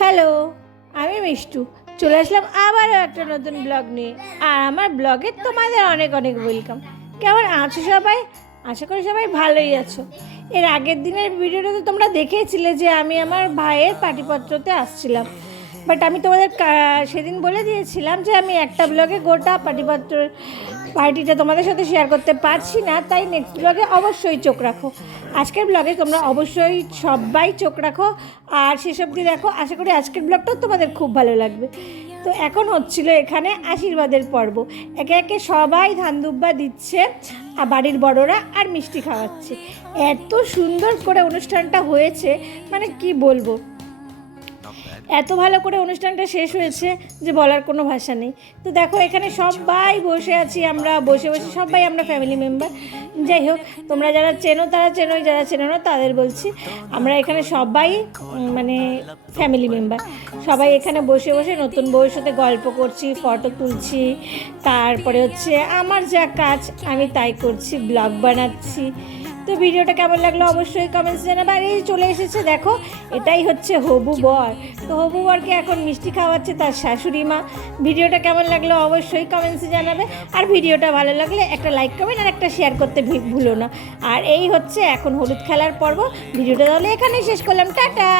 Hello, আমি মিষ্টু চলে আসলাম আবারও একটা নতুন ব্লগ নিয়ে। আর আমার ব্লগে তোমাদের অনেক অনেক ওয়েলকাম। কেমন আছো সবাই? আশা করি সবাই ভালোই আছো। এর আগের দিনের ভিডিওটা তো তোমরা দেখেছিলে যে আমি আমার ভাইয়ের পাটিপত্রতে আসছিলাম। বাট আমি তোমাদের সেদিন বলে দিয়েছিলাম যে আমি একটা ব্লগে গোটা পার্টিটা তোমাদের সাথে শেয়ার করতে পারছি না, তাই নেক্সট ব্লগে অবশ্যই চোখ রাখো। আজকের ব্লগে তোমরা অবশ্যই সবাই চোখ রাখো আর সেসব দিয়ে দেখো। আশা করি আজকের ব্লগটাও তোমাদের খুব ভালো লাগবে। তো এখন হচ্ছিল এখানে আশীর্বাদের পর্ব। একে একে সবাই ধান দুব্বা দিচ্ছে আর বাড়ির বড়রা আর মিষ্টি খাওয়াচ্ছে। এত সুন্দর করে অনুষ্ঠানটা হয়েছে, মানে কি বলবো, এত ভালো করে অনুষ্ঠানটা শেষ হয়েছে যে বলার কোনো ভাষা নেই। তো দেখো এখানে সবাই বসে আছি, আমরা বসে বসে সবাই আমরা ফ্যামিলি মেম্বার। যাই হোক, তোমরা যারা চেনো তারা চেনো, যারা চেনো না তাদের বলছি, আমরা এখানে সবাই মানে ফ্যামিলি মেম্বার। সবাই এখানে বসে বসে নতুন বউয়ের সাথে গল্প করছি, ফটো তুলছি, তারপরে হচ্ছে আমার যা কাজ আমি তাই করছি, ব্লগ বানাচ্ছি। তো ভিডিওটা কেমন লাগলো অবশ্যই কমেন্টস জানাবে। আর এই চলে এসেছে দেখো, এটাই হচ্ছে হবু বর। তো হবু বরকে এখন মিষ্টি খাওয়াচ্ছে তার শাশুড়ি মা। ভিডিওটা কেমন লাগলো অবশ্যই কমেন্টসে জানাবে। আর ভিডিওটা ভালো লাগলে একটা লাইক কমেন্ট আর একটা শেয়ার করতে ভুলো না। আর এই হচ্ছে এখন হলুদ খেলার পর্ব। ভিডিওটা তাহলে এখানেই শেষ করলাম, টাটা।